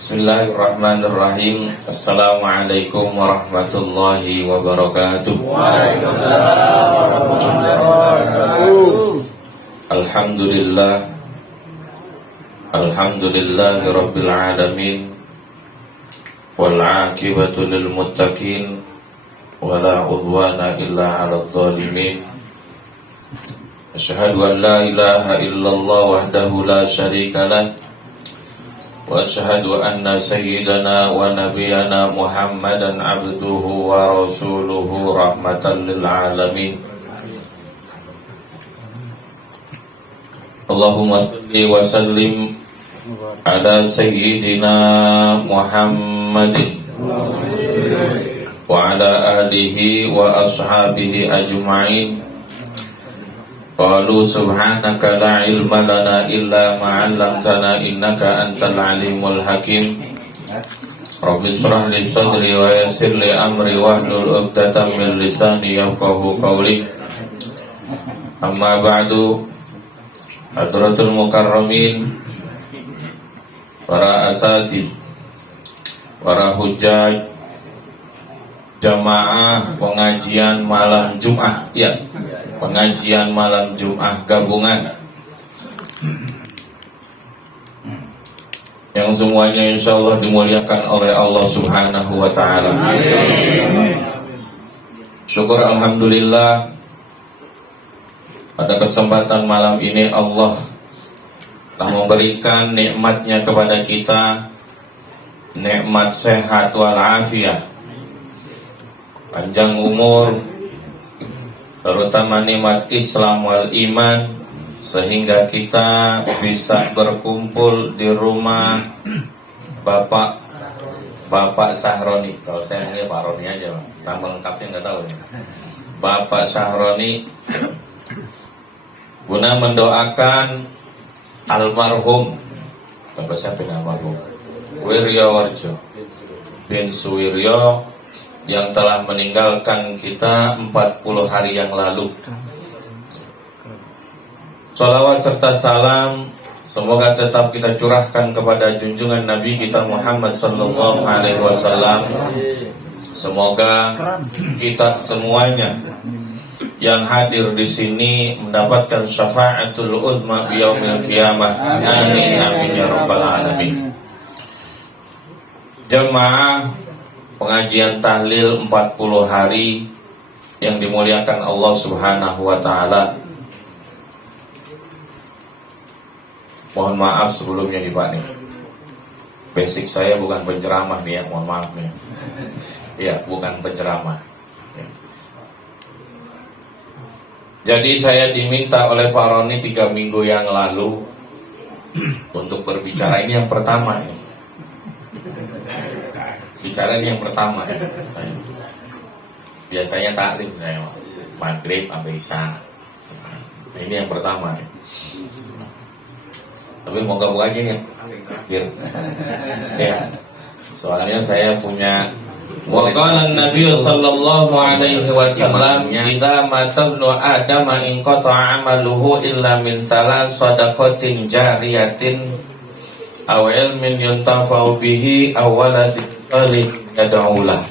Bismillahirrahmanirrahim. Assalamualaikum warahmatullahi wabarakatuh. Waalaikumsalam warahmatullahi wabarakatuh. Alhamdulillah. Alhamdulillahi rabbil alamin. Wal 'aqibatu lil muttaqin. Wala 'udwana illa 'alal zalimin. Asyhadu an la ilaha illallah wahdahu la syarika lah. Wa asyhadu anna sayyidana wa nabiyyana Muhammadan abduhu wa rasuluhu rahmatan lil alamin. Allahumma salli wa sallim ala sayyidina Muhammadin wa ala alihi wa ashabihi ajma'in. Qalu subhanaka la ilma lana illa ma 'allamtana innaka antal alimul hakim. Rabbi shrah li sadri wa yassir li amri wahlul 'uqdatam min lisani yafqahu qawli. Amma ba'du. Hadratul mukarramin, para asatiz, para hujjaj, jamaah pengajian malam Jumat, ya, pengajian malam Jumat gabungan yang semuanya insyaallah dimuliakan oleh Allah Subhanahu wa ta'ala. Syukur alhamdulillah, pada kesempatan malam ini Allah telah memberikan nikmatnya kepada kita, nikmat sehat wal afiyah, panjang umur, terutama nikmat Islam wal iman, sehingga kita bisa berkumpul di rumah Bapak Sahroni. Kalau saya ini Pak Roni aja, nama lengkapnya nggak tahu. Bapak Sahroni, guna mendoakan almarhum, Bapak siapa ini almarhum? Wiryawarjo bin Suwiryo yang telah meninggalkan kita 40 hari yang lalu. Salawat serta salam semoga tetap kita curahkan kepada junjungan Nabi kita Muhammad sallallahu alaihi wasallam. Semoga kita semuanya yang hadir di sini mendapatkan syafaatul uzma biyaumil qiyamah. Amin amin ya rabbal alamin. Jemaah pengajian tahlil 40 hari yang dimuliakan Allah Subhanahu wa ta'ala. Mohon maaf sebelumnya nih Pak nih. Basic saya bukan penceramah nih ya, mohon maaf nih. Iya, bukan penceramah. Ya. Jadi saya diminta oleh Pak Roni 3 minggu yang lalu untuk berbicara. Ini yang pertama nih. Bicara ini yang pertama. Biasanya taklim saya maghrib sampai isya. Ini yang pertama. Tapi moga-moga aja nih terakhir. Ya. Soalnya saya punya. Wa qala an-nabiy sallallahu alaihi wasallam, "Idza mata ibnu Adam in qata'a 'amaluhu illa min thalath shadaqatin jariyatin aw ilmin yuntafa'u bihi aw waladin yad'ulah."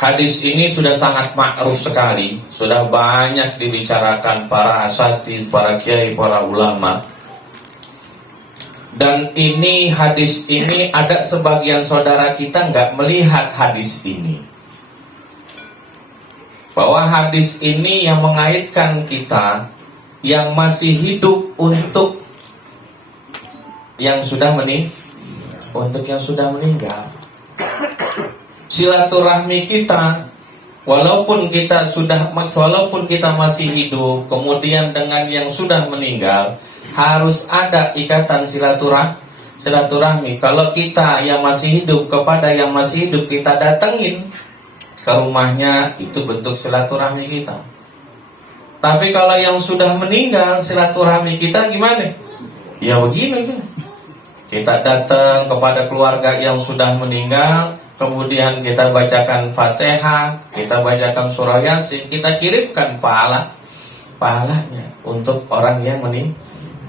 Hadis ini sudah sangat ma'ruf sekali, sudah banyak dibicarakan para asatidz, para kiai, para ulama. Dan ini hadis ini ada sebagian saudara kita nggak melihat hadis ini, bahwa hadis ini yang mengaitkan kita yang masih hidup untuk yang sudah meninggal. Silaturahmi kita, walaupun kita masih hidup, kemudian dengan yang sudah meninggal, harus ada ikatan silaturahmi. Kalau kita yang masih hidup kepada yang masih hidup kita datengin ke rumahnya, itu bentuk silaturahmi kita. Tapi kalau yang sudah meninggal, silaturahmi kita gimana? Ya begini. Kita datang kepada keluarga yang sudah meninggal, kemudian kita bacakan Fatihah, kita bacakan surah Yasin, kita kirimkan pahalanya untuk orang yang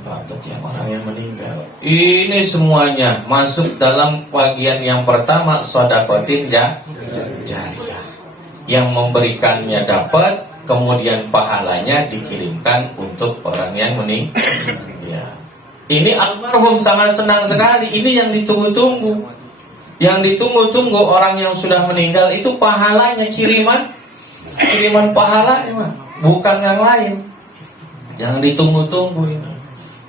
Untuk yang orang yang meninggal. Ini semuanya masuk dalam bagian yang pertama, sedekatin jariyah. Yang memberikannya dapat, kemudian pahalanya dikirimkan untuk orang yang meninggal. Ya. Ini almarhum sangat senang sekali. Ini yang ditunggu-tunggu. Yang ditunggu-tunggu orang yang sudah meninggal itu pahalanya, kiriman pahalanya, bukan yang lain. Yang ditunggu-tunggu ini.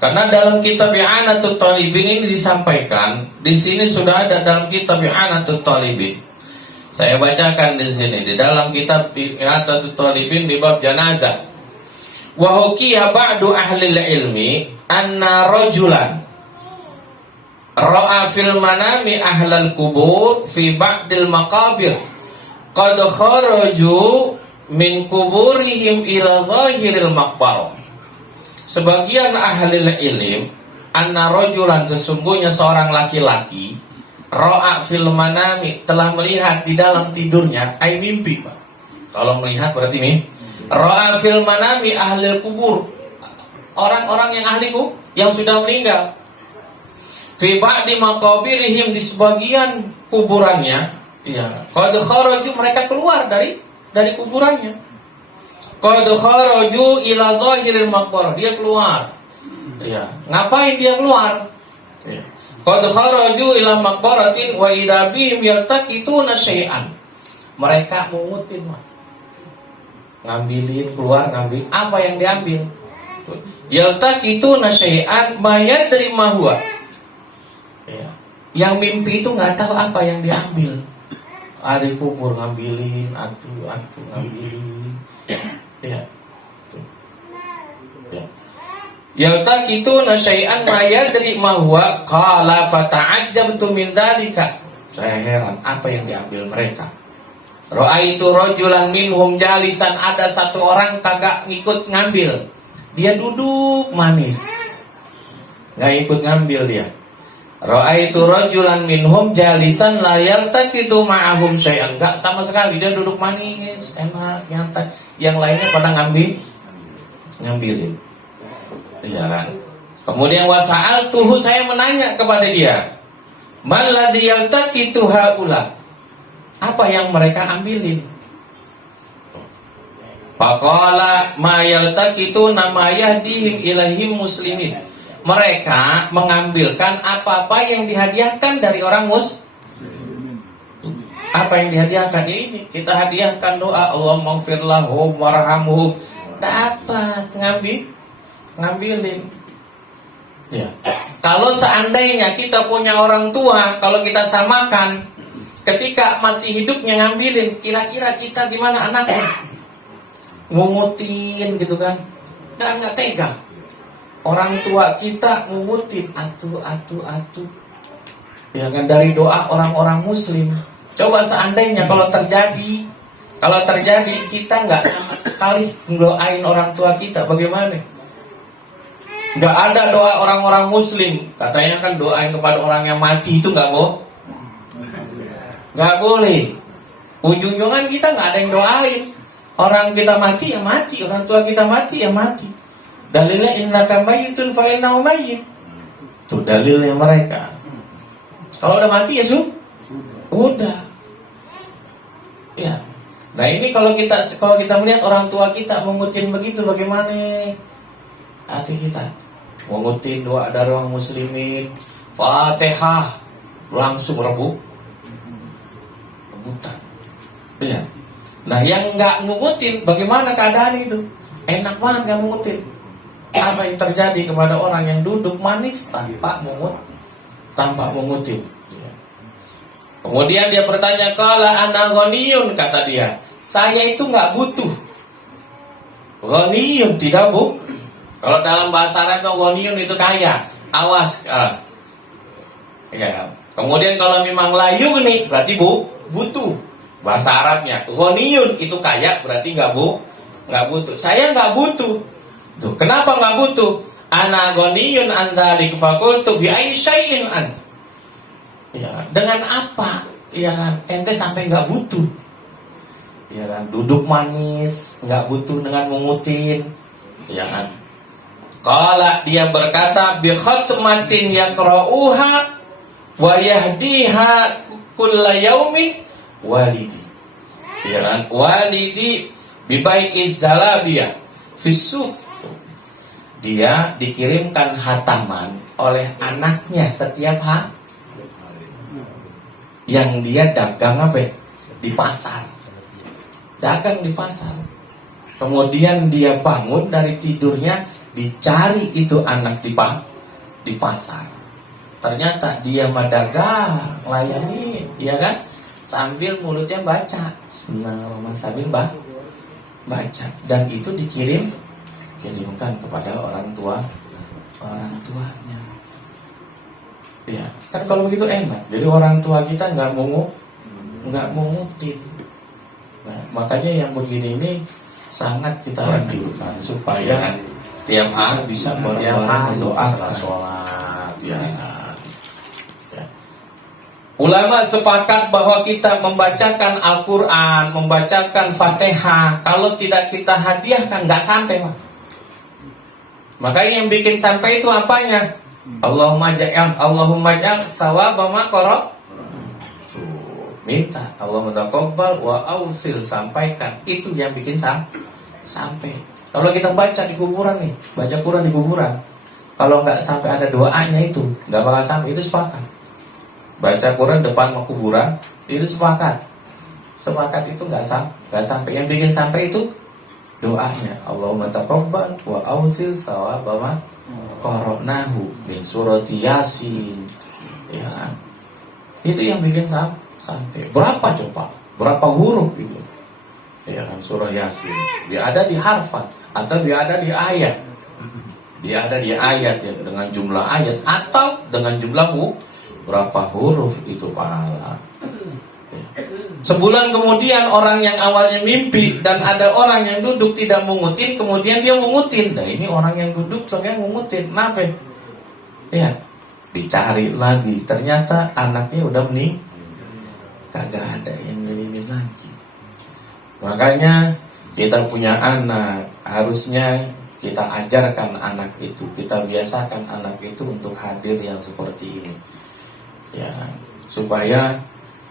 Karena dalam kitab I'anatul Talibin ini disampaikan, di sini sudah ada dalam kitab I'anatul Talibin. Saya bacakan di sini di dalam kitab I'anatul Talibin di bab janazah. Wa hukiya ba'du ahli ilmi anna rajulan ra'a fil manami ahlal kubur fi ba'dil maqabir qad kharaju min kuburihim ila zahiril maqbarah. Sebagian ahli ilm anna rajulan, sesungguhnya seorang laki-laki, ra'a fil manami, telah melihat di dalam tidurnya, ai mimpi, Pak. Kalau melihat berarti mimpi. Ra'a fil manami ahli kubur, orang-orang yang ahliku yang sudah meninggal. Fi ba'di maqabirihim, di sebagian kuburannya, ya, qad kharaju, mereka keluar dari kuburannya. Qad kharaju ila zahiril maqbarah, dia keluar. Ya, ngapain dia keluar? Ya. Qad kharaju ila maqbaratin wa idza bihim yaltaqituna syai'an. Mereka mengutin, ngambilin, keluar ngambil. Apa yang diambil? Yaltaqituna syai'an ma yadri ma huwa. Ya. Yang mimpi itu nggak tahu apa yang diambil. Ada kubur ngambilin, atu ngambilin. Ya. Ya. Yaltaqituna syai'an ma yadri ma huwa qala fata'ajjabtu min dzalika. Saya heran apa yang diambil mereka. Ra'aitu rajulan minhum jalisan, ada satu orang kagak ngikut ngambil. Dia duduk manis. Enggak ikut ngambil dia. Ra'aitu rajulan minhum jalisan la yaltaqitu ma'ahum syai'an. Enggak sama sekali, dia duduk manis, enak, nyantai. Yang lainnya pada ngambilin. Iya kan? Kemudian wasa'altuhu, saya menanya kepada dia, mal ladzi yaltaqitu haula. Apa yang mereka ambilin? Faqala ma yaltaqitu nama yahdihim ilahim muslimin. Mereka mengambilkan apa-apa yang dihadiahkan dari orang apa yang dihadiahkan ini? Kita hadiahkan doa Allahumma ighfir lahum warhamhum. Dapat ngambilin. Ya. Kalau seandainya kita punya orang tua, kalau kita samakan ketika masih hidupnya ngambilin, kira-kira kita gimana anaknya? Ngungutin gitu kan? Enggak tega. Orang tua kita ngungutin atu. Ya kan, dari doa orang-orang muslim. Coba seandainya kalau terjadi kita nggak sama sekali doain orang tua kita, bagaimana? Nggak ada doa orang-orang muslim. Katanya kan doain kepada orang yang mati itu nggak boleh. Ujung-ujungan kita nggak ada yang doain. Orang kita mati ya mati, orang tua kita mati ya mati. Dalilnya innaka mayyitun fa innahu mayyit. Itu dalilnya mereka. Kalau udah mati ya udah. Ya. Nah ini kalau kita melihat orang tua kita mengutin begitu, bagaimana hati kita? Mengutin doa dari orang muslimin, Fatihah, langsung rebutan. Ya. Nah yang nggak mengutin, bagaimana keadaan itu? Enak banget nggak mengutin. Apa yang terjadi kepada orang yang duduk manis tanpa mengutin? Kemudian dia bertanya, qala ana ghaniyun, kata dia, saya itu nggak butuh. Ghaniyun tidak Kalau dalam bahasa Arab ghaniyun itu kaya, awas. Ya. Kemudian kalau memang layu nih berarti butuh. Bahasa Arabnya ghaniyun itu kaya, berarti nggak butuh. Saya nggak butuh. Tuh, kenapa nggak butuh? Ana ghaniyun an dzalik faqultu bi ayyi syai'in ant. Ya, dengan apa? Ya kan, ente sampai nggak butuh. Ya kan, duduk manis, nggak butuh dengan mengutin. Ya kan. Qala, dia berkata, bi khatmatin yaqra'uha wa yahdiha kulla yaumin walidi. Ya kan? Walidi bi bai'iz zalabiyah fisuq. Dia dikirimkan hataman oleh anaknya setiap hari. Yang dia dagang apa? Di pasar. Dagang di pasar. Kemudian dia bangun dari tidurnya, dicari itu anak di pasar. Ternyata dia madagang, layani, ya kan? Sambil mulutnya baca. Bismillahirrahmanirrahim, sambil baca. Dan itu dikirimkan kepada orang tuanya. Ya, kan kalau begitu enak. Jadi orang tua kita nggak mungutin. Nah, makanya yang begini ini sangat kita anjurkan supaya tiap hari bisa bareng-bareng mendoakan sholat. Ya. Ulama sepakat bahwa kita membacakan Al-Quran, membacakan Fatihah, kalau tidak kita hadiahkan nggak sampai, Pak. Makanya yang bikin sampai itu apanya? Allahumma ja'al thawaba ma qara. Minta Allahumma taqabbal wa ausil, sampaikan. Itu yang bikin sampai. Kalau kita baca di kuburan nih, baca Quran di kuburan, kalau nggak sampai ada doanya itu nggak bakal sampai. Itu sepakat. Baca Quran depan kuburan itu sepakat itu nggak sampai. Yang bikin sampai itu doanya Allahumma taqabbal wa ausil thawaba ma qara'nahu min surati Yasin. Ya, itu yang bikin sampai. Berapa coba? Berapa huruf itu? Ya kan, surah Yasin. Dia ada di harfan atau dia ada di ayat. Dia ada di ayat ya, dengan jumlah ayat atau dengan jumlah berapa huruf itu pahala. Sebulan kemudian orang yang awalnya mimpi dan ada orang yang duduk tidak mengutin, kemudian dia mengutin. Nah, ini orang yang duduk soalnya mengutin. Kenapa? Ya, dicari lagi. Ternyata anaknya udah meninggal. Kagak ada yang ngirimin lagi. Makanya kita punya anak, harusnya kita ajarkan anak itu, kita biasakan anak itu untuk hadir yang seperti ini. Ya, supaya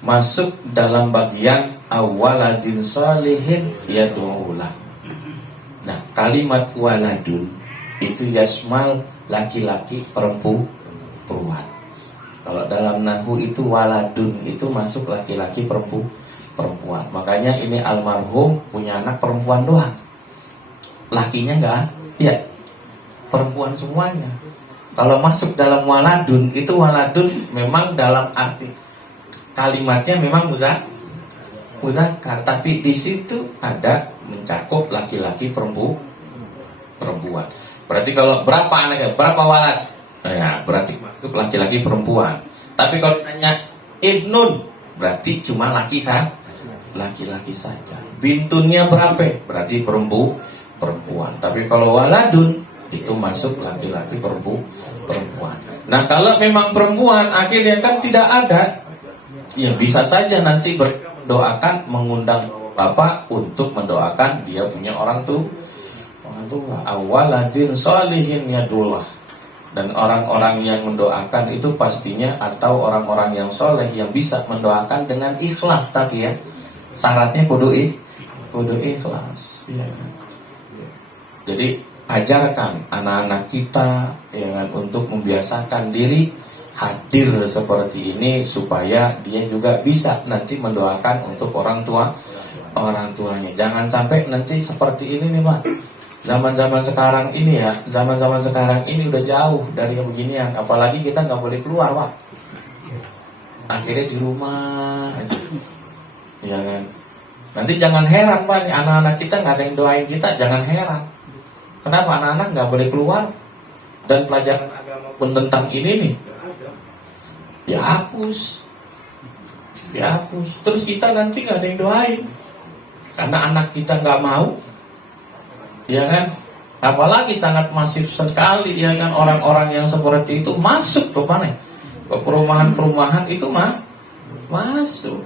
masuk dalam bagian awaladin salihin yad'ulah. Nah, kalimat waladun itu yasmal laki-laki perempuan. Kalau dalam nahwu itu waladun itu masuk laki-laki perempuan. Makanya ini almarhum punya anak perempuan doang. Lakinya enggak? Ya. Perempuan semuanya. Kalau masuk dalam waladun itu waladun memang dalam arti kalimatnya memang muzakkar, tapi di situ ada mencakup laki-laki perempuan. Berarti kalau berapa anaknya? Berapa walad? Ya, berarti masuk laki-laki perempuan. Tapi kalau nanya ibnun, berarti cuma laki-laki saja. Bintunnya berapa? Berarti perempuan. Tapi kalau waladun itu masuk laki-laki perempuan. Nah, kalau memang perempuan akhirnya kan tidak ada, ya bisa saja nanti berdoakan mengundang bapak untuk mendoakan dia punya orang tua. Awaladin sholihin yadullah. Dan orang-orang yang mendoakan itu pastinya atau orang-orang yang soleh yang bisa mendoakan dengan ikhlas. Tapi ya syaratnya kudu ikhlas ya. Jadi ajarkan anak-anak kita ya, untuk membiasakan diri hadir seperti ini supaya dia juga bisa nanti mendoakan untuk orang tuanya. Jangan sampai nanti seperti ini nih, Pak. Zaman-zaman sekarang ini ya, zaman-zaman sekarang ini udah jauh dari yang beginian. Apalagi kita nggak boleh keluar, Pak. Akhirnya di rumah aja, ya kan. Nanti jangan heran, Pak, nih anak-anak kita nggak ada yang doain kita. Jangan heran. Kenapa anak-anak nggak boleh keluar dan pelajaran agama pun tentang ini nih? Ya hapus. Terus kita nanti nggak ada yang doain karena anak kita nggak mau. Ya kan, apalagi sangat masif sekali ya kan orang-orang yang seperti itu masuk ke mana? Ke perumahan-perumahan itu masuk.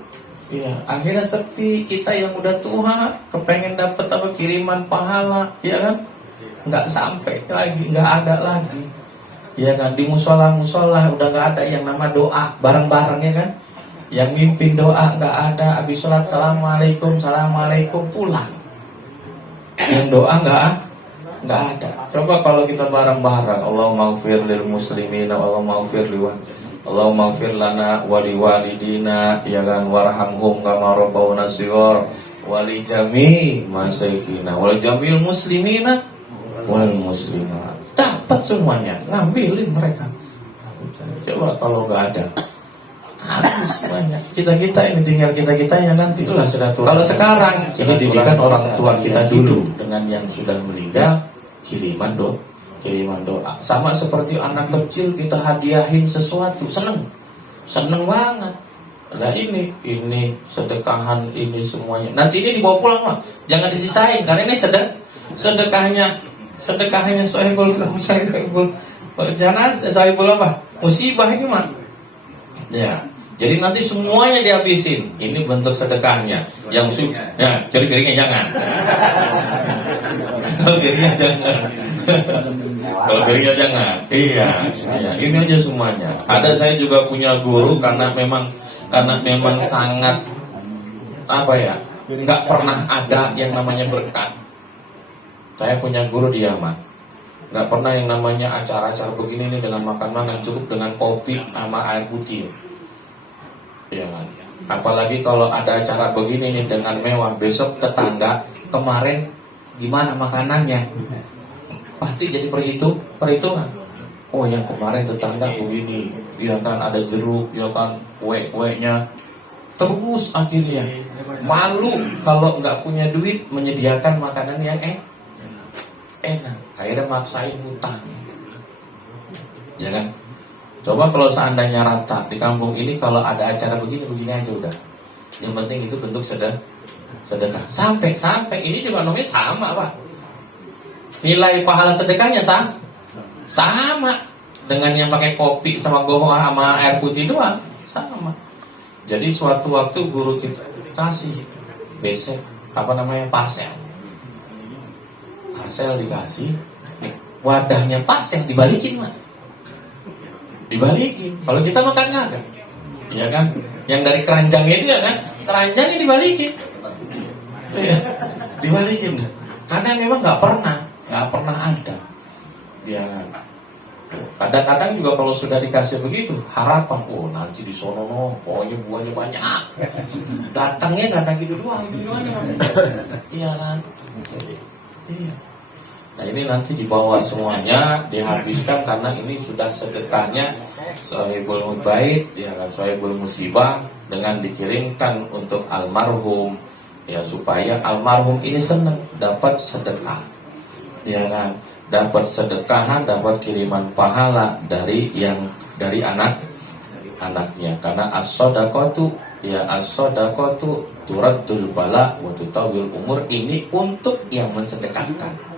Ya, akhirnya sepi. Kita yang udah tua kepengen dapat apa kiriman pahala, ya kan? nggak sampai lagi, nggak ada lagi. Ya kan, di musola udah nggak ada yang nama doa bareng-bareng ya kan. Yang mimpin doa nggak ada, habis sholat assalamualaikum pulang. Yang doa nggak ada. Coba kalau kita bareng-bareng, Allahumma ighfir lil muslimin, Allahumma ighfir lana wa liwalidina, ya kan, warhamhum kama rabbawna shighar, wali jami masyayikhina wal jamil muslimina wal muslimat. Dapat semuanya, ngambilin mereka. Coba kalau nggak ada, habis semuanya. Kita ini tinggal kita yang nanti. Itulah silaturahmi. Kalau sekarang ini didikan orang tua kita dulu dengan yang sudah meninggal, kiriman doa. Sama seperti anak kecil kita hadiahin sesuatu, seneng banget. Nah ini sedekahan ini semuanya. Nanti ini dibawa pulang mah, jangan disisain karena ini sedekahnya Sohibul jangan Sohibul apa? Musibah ini mah. Ya. Jadi nanti semuanya dihabisin. Ini bentuk sedekahnya. Yang ya, kiri-kirinya jangan. Kalau kirinya jangan. Kalau kirinya jangan. Iya, ini aja semuanya. Ada saya juga punya guru karena memang sangat apa ya? Enggak pernah ada yang namanya berkat. Saya punya guru di Yaman. Enggak pernah yang namanya acara-acara begini nih dengan makan-makan, cukup dengan kopi sama air putih. Ya kan? Apalagi kalau ada acara begini nih dengan mewah, besok tetangga kemarin gimana makanannya, pasti jadi perhitungan. Oh yang kemarin tetangga begini, ya kan ada jeruk, ya kan kue-kuenya. Terus akhirnya malu kalau nggak punya duit menyediakan makanan yang enak. Akhirnya maksain hutang. Ya kan? Coba kalau seandainya rata di kampung ini, kalau ada acara begini aja udah. Yang penting itu bentuk sedekah. Sampai ini juga namanya sama Pak. Nilai pahala sedekahnya sama dengan yang pakai kopi sama gohong sama air putih doang, sama. Jadi suatu waktu guru kita kasih besek parcel dikasih, wadahnya parcel dibalikin Mak. Dibalikin. Kalau kita makan nggak kan? Iya kan? Yang dari keranjangnya itu ya kan? Keranjangnya dibalikin. Ya, dibalikin. Karena memang nggak pernah ada. Ya kan? Kadang-kadang juga kalau sudah dikasih begitu, harapan, nanti di sono pokoknya buahnya banyak. Datangnya kadang gitu doang. Iya kan? Iya. Nah ini nanti dibawa semuanya, dihabiskan karena ini sudah sedekahnya Sohibul Mubait, ya kan, Sohibul Musibah, dengan dikirimkan untuk almarhum, ya supaya almarhum ini senang dapat sedekah, ya kan, dapat sedekahan, dapat kiriman pahala dari anaknya, karena as-shadaqatu turaddul bala wa tutawil umur. Ini untuk yang mensedekahkan.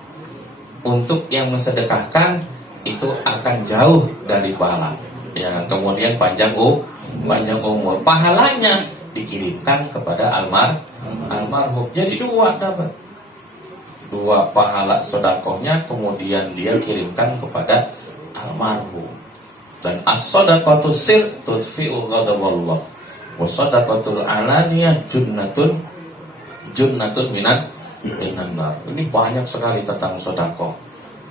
Untuk yang mensedekahkan itu akan jauh dari pahala. Ya, kemudian panjang umur. Pahalanya dikirimkan kepada almarhum. Jadi dapat dua pahala sedekahnya, kemudian dia kirimkan kepada almarhum. Dan as-shadaqatu sir tudfi'u ghadaballah. Wa shadaqatul alaniyah junnatun minan. Ini banyak sekali tentang sedekah.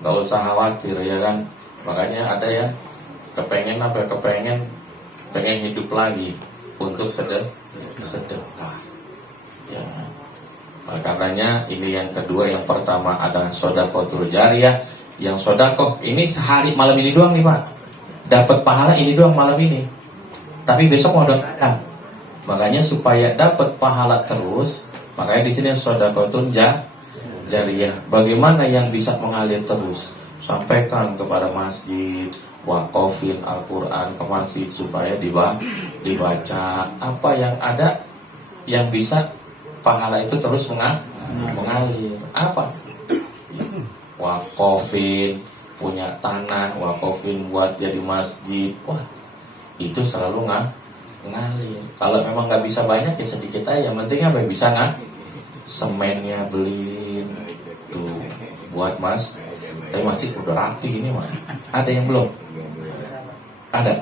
Gak usah khawatir ya kan. Makanya ada yang pengen hidup lagi untuk sedekah. Ya. Makanya ini yang kedua, yang pertama ada sedekahul jariyah. Yang sedekah ini sehari malam ini doang nih Pak. Dapat pahala ini doang malam ini. Tapi besok mau ada. Makanya supaya dapat pahala terus, makanya di sini sedekahul jariyah. Bagaimana yang bisa mengalir terus? Sampaikan kepada masjid, wakofin Al-Quran ke masjid supaya dibaca. Apa yang ada yang bisa pahala itu terus mengalir? Apa? Wakofin, punya tanah, wakofin buat jadi masjid. Wah, itu selalu ngalir. Kalau memang nggak bisa banyak ya sedikit aja. Yang penting apa yang bisa semennya beliin tuh buat Tapi masjid udah rapi ini mah. Ada yang belum? Ada.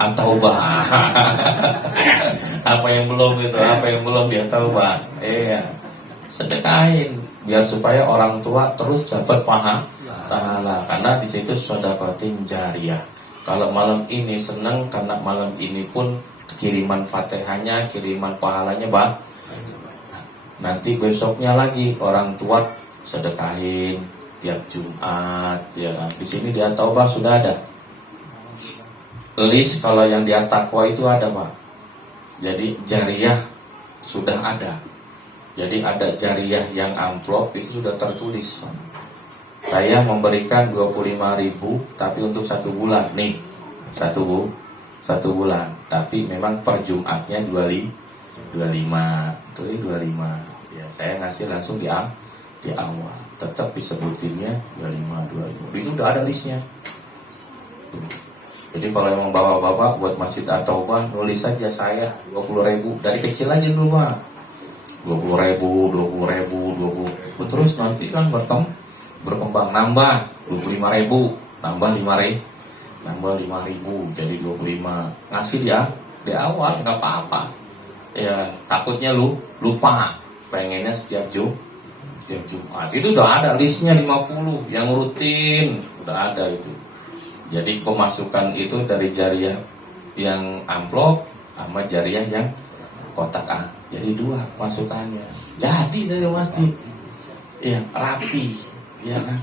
At-Taubah. Apa yang belum itu? Apa yang belum dia Taubah? Iya. Sedekahin biar supaya orang tua terus dapat pahala. Karena di situ sedekatin jariyah. Kalau malam ini senang karena malam ini pun kiriman Fatihahnya, kiriman pahalanya bang. Nanti besoknya lagi orang tua sedekahin tiap Jumat, ya kan? Di sini dia Taubah sudah ada. List kalau yang dia takwa itu ada, Pak. Jadi jariyah sudah ada. Jadi ada jariyah yang amplop itu sudah tertulis. Saya memberikan 25.000 tapi untuk 1 bulan nih. Satu bulan. Tapi memang per Jumatnya 25. Itu 25. Ya, saya ngasih langsung di awal. Tetap disebutinnya 25. Itu udah ada listnya. Jadi kalau emang bapak-bapak buat masjid atau apa, nulis saja saya 20.000 dari kecil aja dulu Pak. 20.000, terus nanti kan berkembang nambah 25.000, nambah 5.000, jadi 25. Ngasih dia di awal nggak apa-apa. Ya takutnya lupa. Pengennya setiap Jumat. Itu udah ada listnya 50 yang rutin, udah ada itu. Jadi pemasukan itu dari jariyah yang amplop sama jariyah yang kotak A. Jadi 2 masukannya. Jadi dari masjid. Iya, rapi. Iya kan?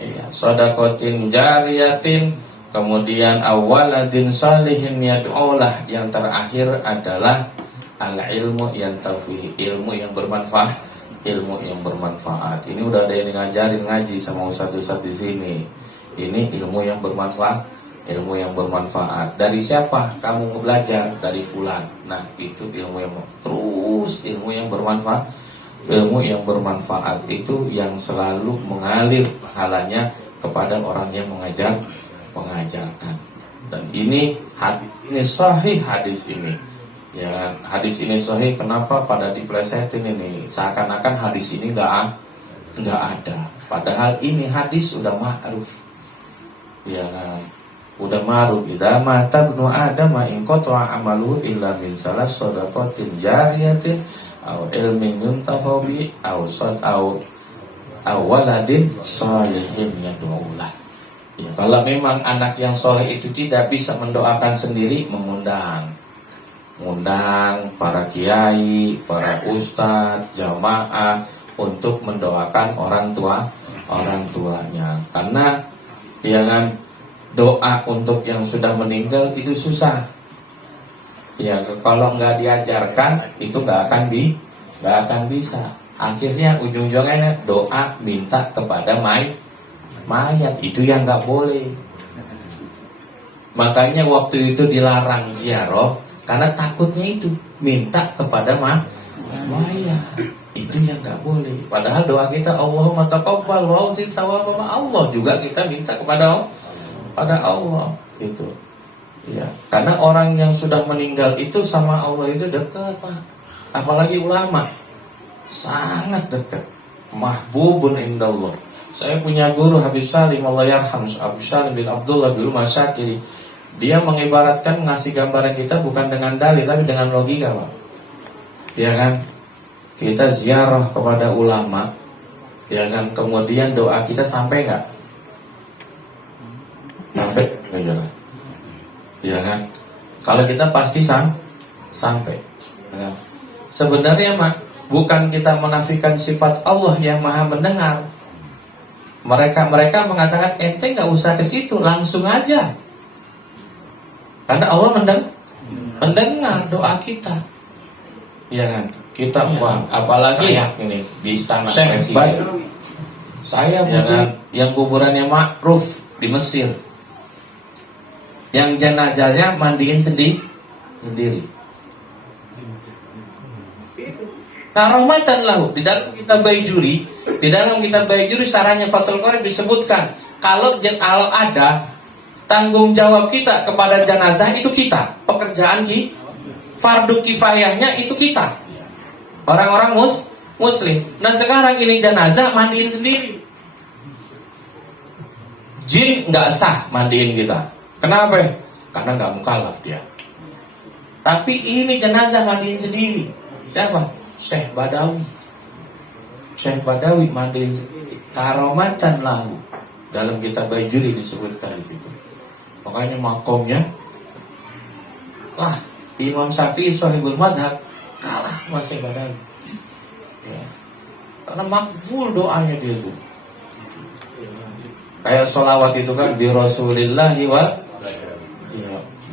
Iya, sedekatin jariyatin, kemudian awaladin salihin yad'ulah, yang terakhir adalah al-ilmu yang taufihi, ilmu yang bermanfaat. Ini udah ada yang ngajarin ngaji sama ustaz-ustaz di sini. Ini ilmu yang bermanfaat. Dari siapa kamu belajar? Dari fulan. Nah, itu ilmu yang bermanfaat. Ilmu yang bermanfaat itu yang selalu mengalir pahalanya kepada orang yang mengajarkan. Dan ini sahih hadis ini. Ya, hadis ini sahih. Kenapa pada diplesetin ini? Seakan-akan hadis ini enggak ada. Padahal ini hadis sudah ma'ruf. Ya, udah ma'ruf. Idza mata ibnu adam in qata'a amalu illa min salas shadaqatin jariyatin aw ilmin yuntafa bi aw waladin shalihin yad'ulah. Ya, kalau memang anak yang soleh itu tidak bisa mendoakan sendiri, mengundang para kiai, para ustadz, jamaah untuk mendoakan orang tuanya. Karena ya kan, doa untuk yang sudah meninggal itu susah. Ya, kalau nggak diajarkan itu nggak akan bisa. Akhirnya ujung-ujungnya doa minta kepada mayat, itu yang nggak boleh. Makanya waktu itu dilarang ziarah karena takutnya itu minta kepada mayat. Itu yang nggak boleh. Padahal doa kita Allahumma taqabbal wa uti thawab, Allah juga kita minta kepada Allah itu. Ya, karena orang yang sudah meninggal itu sama Allah itu dekat, Pak. Apalagi ulama. Sangat dekat. Mahbubun indallah. Saya punya guru Habib Salim Allah yarham, Habib Salim bin Abdullah bin Masyakiri. Dia mengibaratkan ngasih gambaran kita bukan dengan dalil tapi dengan logika, Pak. Ya kan? Kita ziarah kepada ulama, ya kan? Kemudian doa kita sampai nggak? Sampai nggak? Ya kan? Kalau kita pasti sampai. Ya kan? Sebenarnya bukan kita menafikan sifat Allah yang Maha mendengar. Mereka mengatakan ente nggak usah ke situ, langsung aja. Karena Allah mendengar doa kita. Ya kan? Kita apalagi ini di istana presiden. Saya punya yang kuburannya ma'ruf di Mesir. Yang jenazahnya mandiin sendiri. Karomatan lahu. Di dalam kitab Baijuri saranya Fathul Qorib disebutkan kalau ada tanggung jawab kita kepada jenazah itu kita, pekerjaan fardu kifayahnya itu kita. Orang-orang muslim. Nah sekarang ini jenazah mandiin sendiri. Jin nggak sah mandiin kita. Kenapa? Karena nggak mukallaf dia. Tapi ini jenazah mandiin sendiri. Siapa? Syekh Badawi. Syekh Badawi mandiin sendiri. Karomatan lahu. Dalam kitab Bajuri disebutkan di situ. Makanya makomnya, Imam Syafi'i sahibul madhab kalah sama Syekh Badawi. Ya. Karena makbul doanya dia itu. Kayak sholawat itu kan bi Rasulillahi wa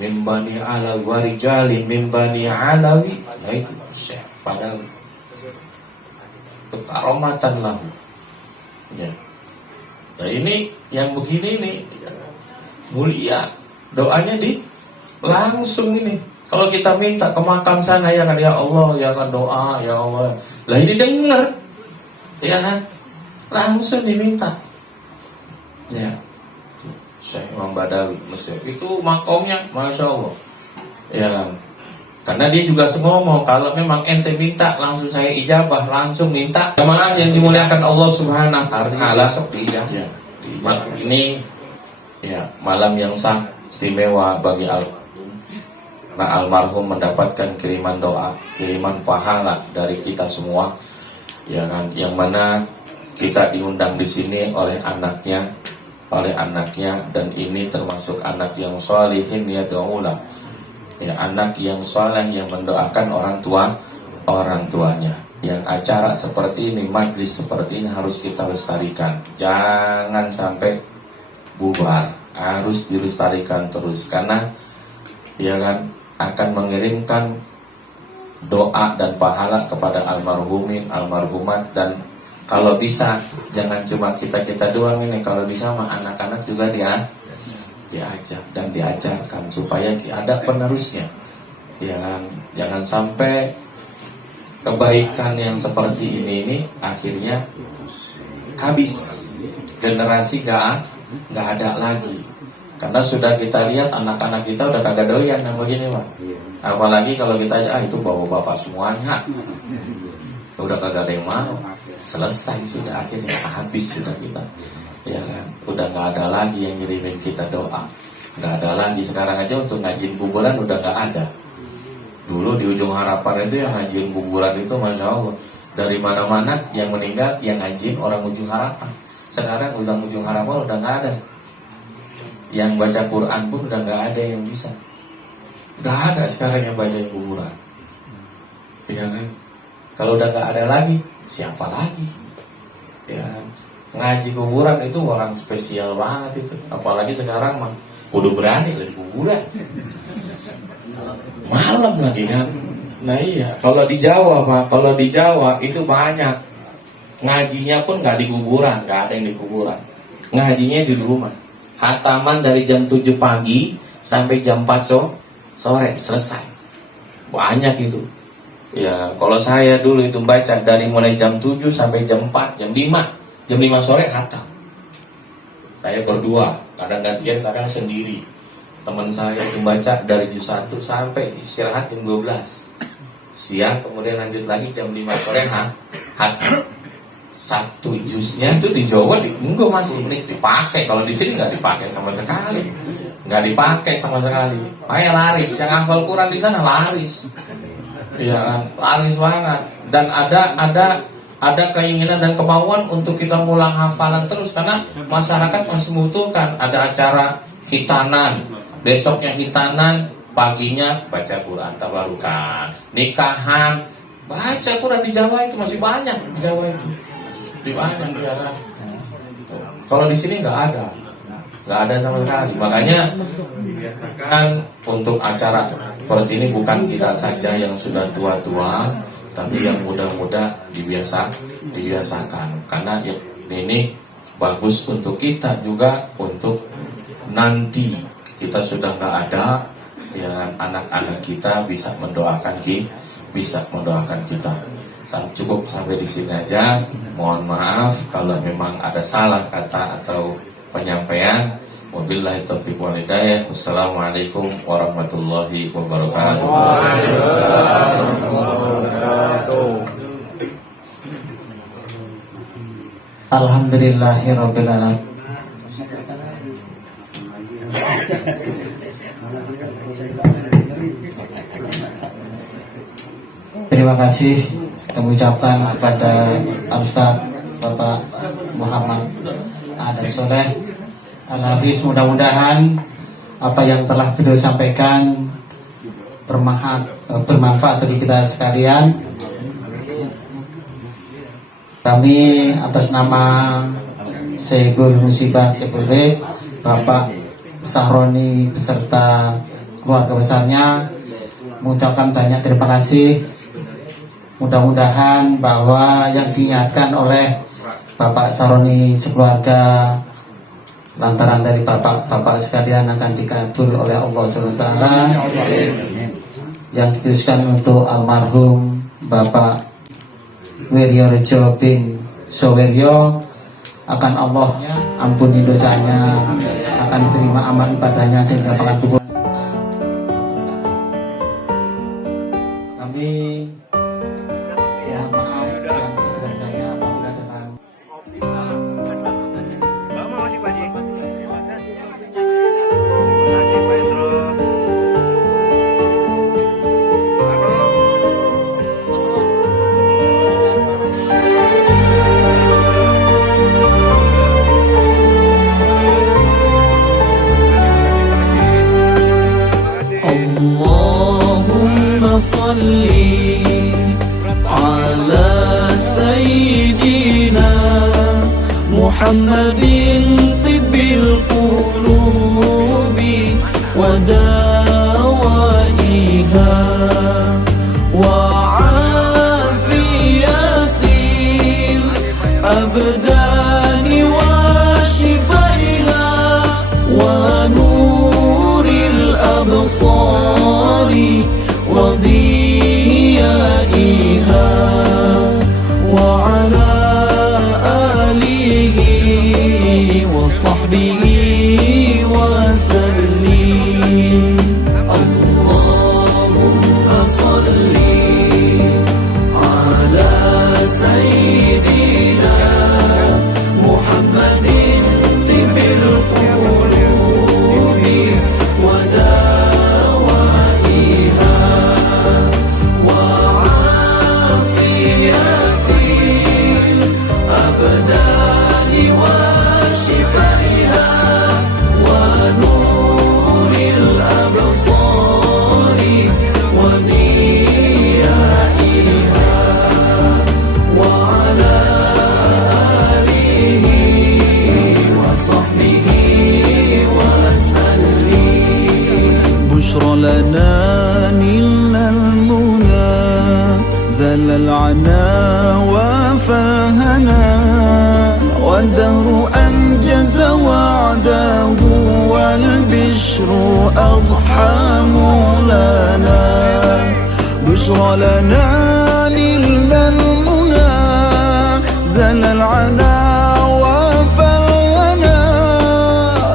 min bani alawi wa rijali min bani alawi. Nah itu Syekh Badawi. Karomatan lahu. Ya. Nah ini yang begini nih mulia. Doanya langsung ini. Kalau kita minta ke makam sana ya kan, ya Allah, ya kan doa, ya Allah. Lah ini denger. Ya kan? Langsung diminta. Ya. Syekh Imam Badawi Mesir. Itu makomnya Masya Allah. Ya kan? Karena dia juga ngomong, kalau memang ente minta langsung saya ijabah, langsung minta. Jemaah yang dimuliakan Allah Subhanahu wa taala, diijabah. Ini ya malam yang sangat istimewa bagi almarhum mendapatkan kiriman doa, kiriman pahala dari kita semua. Ya kan, yang mana kita diundang di sini oleh anaknya, dan ini termasuk anak yang sholihin ya daulah. Ya, anak yang soleh yang mendoakan orang tuanya. Yang acara seperti ini, majlis seperti ini harus kita lestarikan. Jangan sampai bubar, harus dilestarikan terus karena ya kan akan mengirimkan doa dan pahala kepada almarhumin, almarhumat, dan kalau bisa jangan cuma kita doang ini, kalau bisa sama anak-anak juga diajak dan diajarkan supaya ada penerusnya. Jangan sampai kebaikan yang seperti ini akhirnya habis, generasi gak ada lagi. Karena sudah kita lihat anak-anak kita udah kagak doyan yang begini Pak. Apalagi kalau kita aja itu bawa bapak semuanya, udah kagak ada yang mau. Selesai sudah, akhirnya habis sudah kita. Ya kan, udah nggak ada lagi yang ngirimin kita doa, nggak ada lagi. Sekarang aja untuk ngajiin kuburan udah nggak ada. Dulu di Ujung Harapan itu yang ngajiin kuburan itu Masya Allah, dari mana-mana yang meninggal yang ngajiin orang Ujung Harapan. Sekarang Ujung Harapan udah nggak ada. Yang baca Quran pun udah nggak ada yang bisa. Nggak ada sekarang yang baca kuburan. Ya kan? Kalau udah nggak ada lagi, siapa lagi? Ya, ngaji kuburan itu orang spesial banget itu. Apalagi sekarang mah kudu berani di kuburan. Malam lagi kan. Nah iya, kalau di Jawa Pak, kalau di Jawa itu banyak. Ngajinya pun nggak di kuburan, nggak ada yang di kuburan. Ngajinya di rumah. Hataman dari jam 7 pagi sampai jam 4 sore selesai. Banyak itu. Ya, kalau saya dulu itu baca dari mulai jam 7 sampai jam 4, jam 5 sore hatam. Saya berdua, kadang gantian, kadang sendiri. Teman saya itu baca dari juz 1 sampai istirahat jam 12. Siang kemudian lanjut lagi jam 5 sore hatam. Satu juznya itu di Jawa enggak masih dipakai. Kalau di sini nggak dipakai sama sekali. Nggak dipakai sama sekali. Kayak laris, yang hafal Quran di sana laris. Ya, laris banget. Dan ada keinginan dan kemauan untuk kita ngulang hafalan terus karena masyarakat masih membutuhkan. Ada acara hitanan, besoknya hitanan, paginya baca Quran tabarukan, nikahan, baca Quran di Jawa itu masih banyak di Jawa itu. Di banyak ya kan. Kalau di sini nggak ada sama sekali. Makanya dibiasakan untuk acara seperti ini bukan kita saja yang sudah tua-tua, tapi yang muda-muda dibiasakan. Karena ini bagus untuk kita juga, untuk nanti kita sudah nggak ada, ya anak-anak kita bisa mendoakan kita. Cukup sampai di sini aja. Mohon maaf kalau memang ada salah kata atau penyampaian. Wabillahi taufiq wal hidayah. Wassalamualaikum warahmatullahi wabarakatuh. Alhamdulillahirabbil alamin. Terima kasih kami ucapkan kepada Ustaz Bapak Muhammad Adan Soleh Al-Hafiz. Mudah-mudahan apa yang telah beliau sampaikan bermanfaat bagi kita sekalian. Kami atas nama Syekhul Musibah Syekhul Hid, Bapak Sahroni beserta keluarga besarnya mengucapkan banyak terima kasih. Mudah-mudahan bahwa yang diingatkan oleh Bapak Sahroni sekeluarga lantaran dari bapak-bapak sekalian akan dikabul oleh Allah SWT. Yang dituliskan untuk almarhum Bapak Wiryo Rejo bin Soweryo akan Allah ampuni dosanya, akan diterima amal ibadahnya dan lapangan kubur. Kami mohon maaf yang sebenarnya apabila dengan Allahumma salli ala sayyidina Muhammadin tibbil qulubi wa dawaiha wa afiyatil abdani wa shifaiha wa nuril absari wa diyaiha wa ala alihi wa sahbihi wa sallim. Allahumma salli ala sayyidina Muhammadin tibbil qulubi wa dawaiha wa afiyatil abdani wa shifaiha wa nuril absari wa diyaiha wa ala alihi wa sahbihi wa sallim. Bushra lana nilal muna zalal ana wa farhana والدهر أنجز وعده والبشر أضحى مولانا. بشرى لنا نلنا المنى زل العنا وفرنا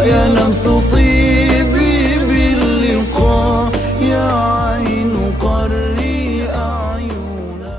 يا نفس طيبي باللقاء يا عين قري أعينا.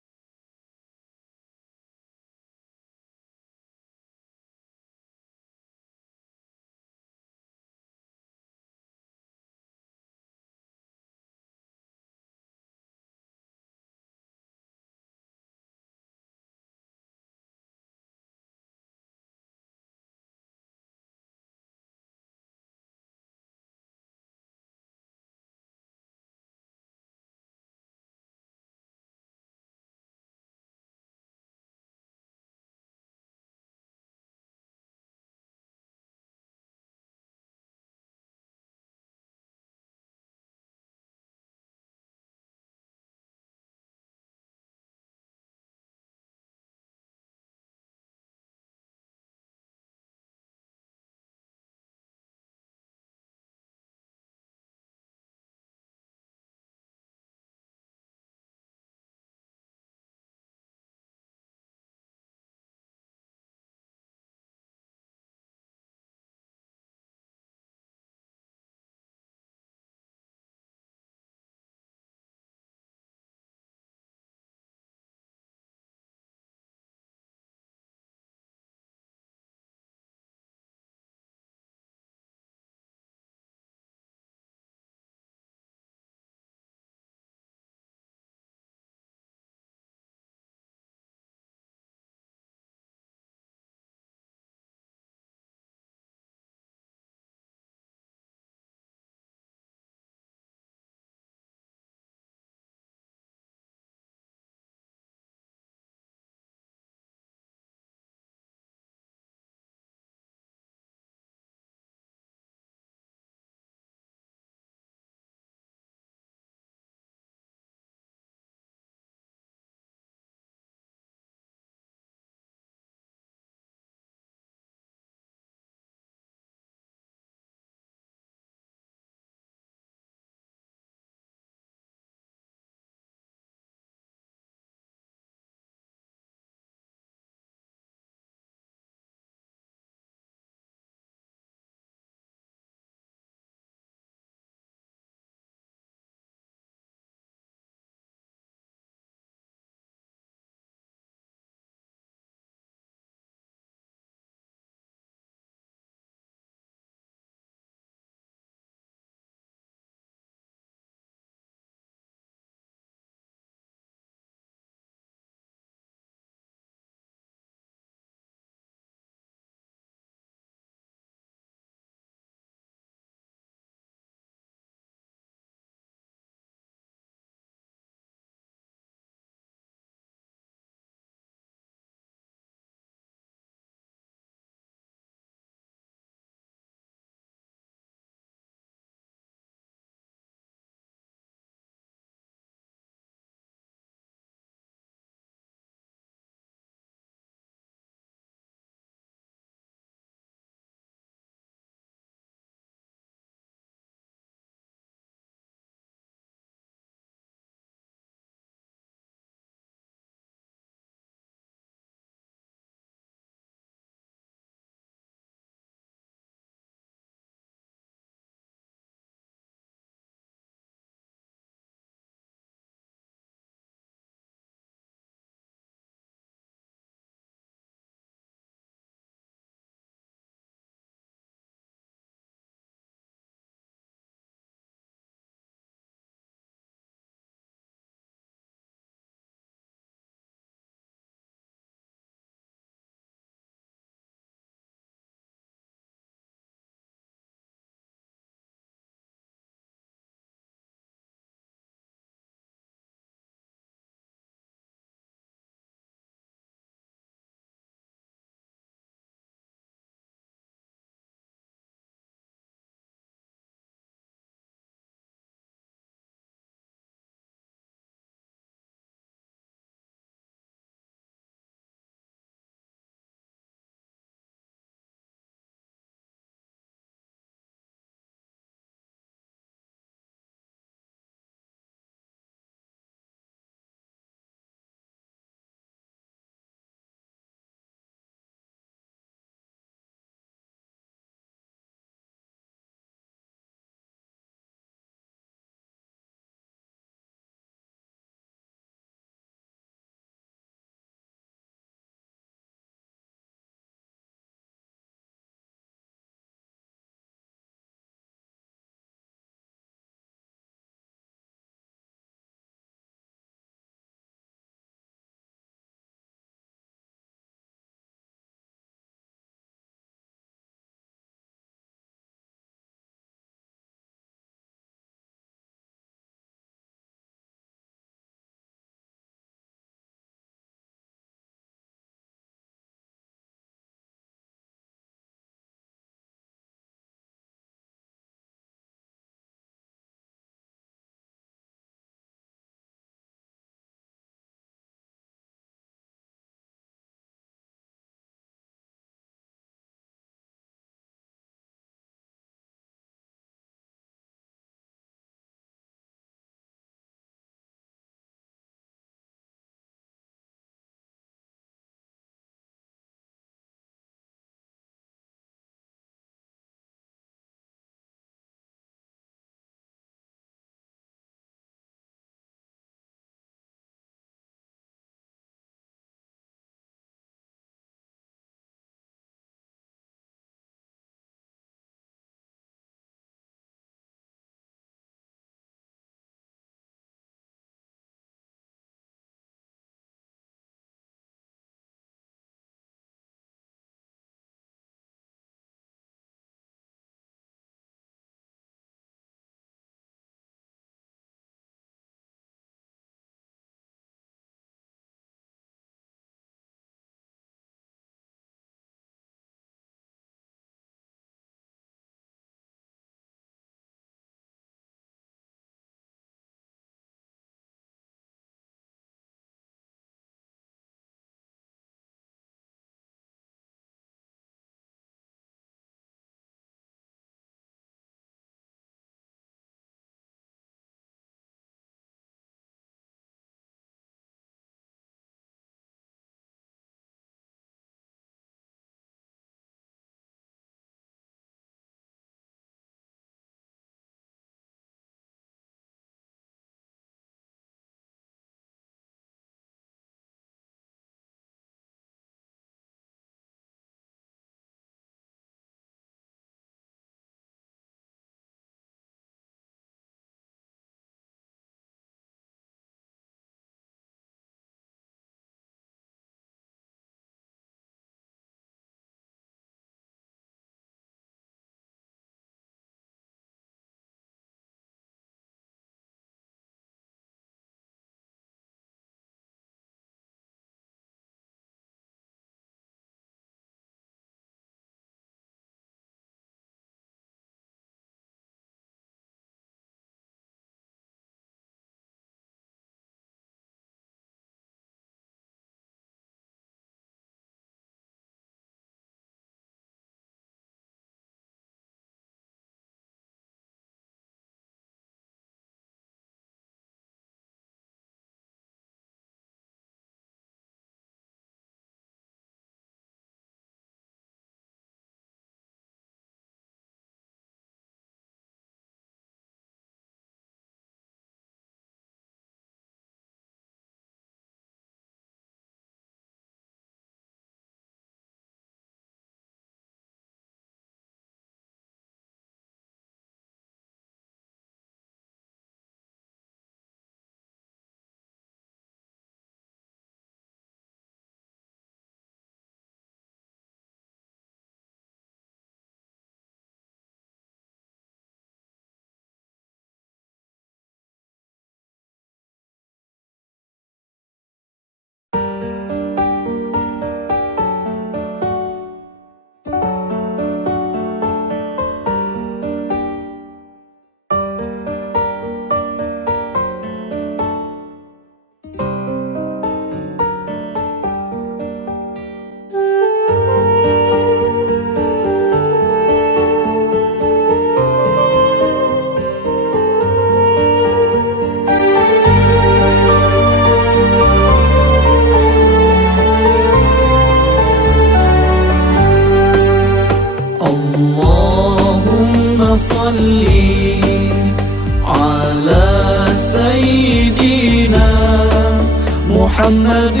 محمد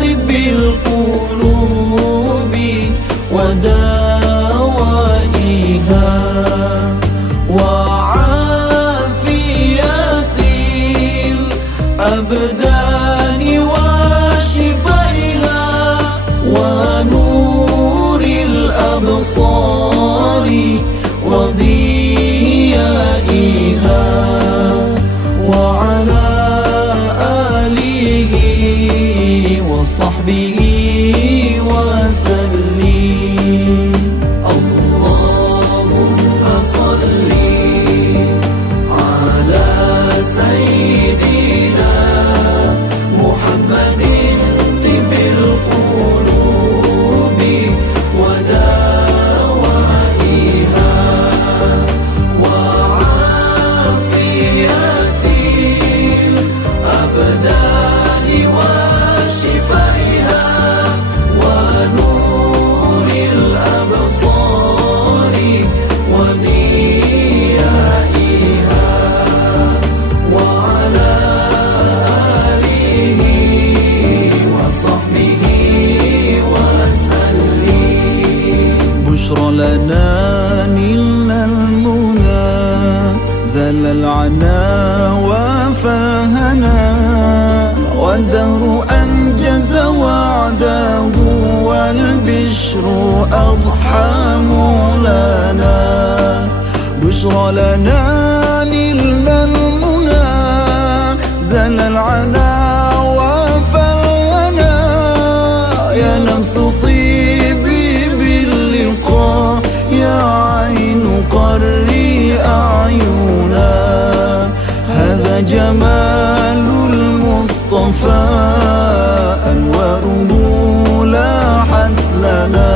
طب القلوب ودوائها وعافية الأبدان وشفائها ونور الأبصار وضيائها وعلى آله وصحبه وسلم. اللهم صل على سيدنا محمد طب القلوب ودوائها وعافية الأبدان وشفائها ونور الأبصار وضيائها وعلى آله وصحبه وسلم. بشرى لنا نلنا المنى زل العنا وفرهنا والدهر أنجز وعده والبشر أضحى مولانا. بشرى لنا نلنا المنى زل العنا وفرهنا يا نفس طيبي باللقاء يا عين قري أعينا. هذا جمال المصطفى أنواره لاحت لنا